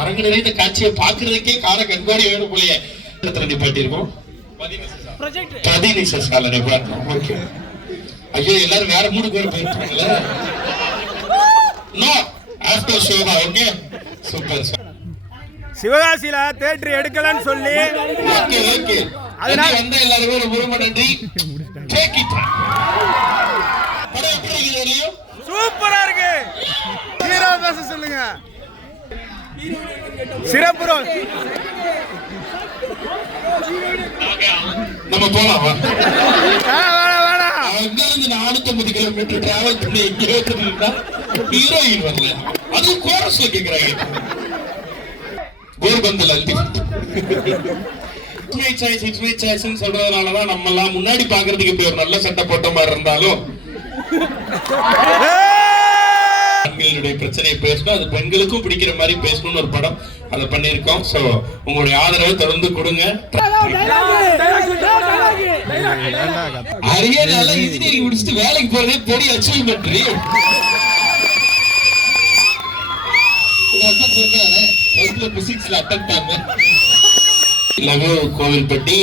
அரங்கு நிறைந்த காட்சியை பாக்குறதுக்கே கால கண்கோடி வேணும் போலயே நிப்பாட்டிருக்கோம். ஐயோ எல்லாரும் வேற மூடுக்கு வர போயிருப்பாங்கல்ல. நோ ஆஃப்டர் ஷோ தான். Okay super. சிவகாசியில தியேட்டர் எடுக்கலன்னு சொல்லி ஓகே ஓகே அதனால வந்த எல்லாரும் ஒரு முறை நன்றி. Take it. படம் எப்படி இருக்கு? சூப்பரா இருக்கு. ஹீரோ பேச சொல்லுங்க. சிறப்பு ரோல். நம்ம போலாமா? வேணா அங்க இருந்து 450 கிலோமீட்டர் டிராவல் பண்ணி இங்க வந்துட்டா ஹீரோயின் வரல. அது கோரஸ்ல கேக்குறாங்க. கோர்பந்தல் அல்டி சொல்றதுனாலதான் நம்ம எல்லாம் முன்னாடி பாக்குறதுக்கு இப்படி ஒரு நல்ல சட்டை போட்ட மாதிரி இருந்தாலும் பெண்களுடைய பிரச்சனையை பேசணும், அது பெண்களுக்கும் பிடிக்கிற மாதிரி பேசணும்னு ஒரு படம் அதை பண்ணிருக்கோம். சோ உங்களுடைய ஆதரவை தொடர்ந்து கொடுங்க. அரியனால இன்ஜினியரிங் முடிச்சுட்டு வேலைக்கு போறதே பெரிய அச்சீவ்மெண்ட். பிசிக்ஸ்ல அட்டெண்ட் பண்ண கோவில்பட்டி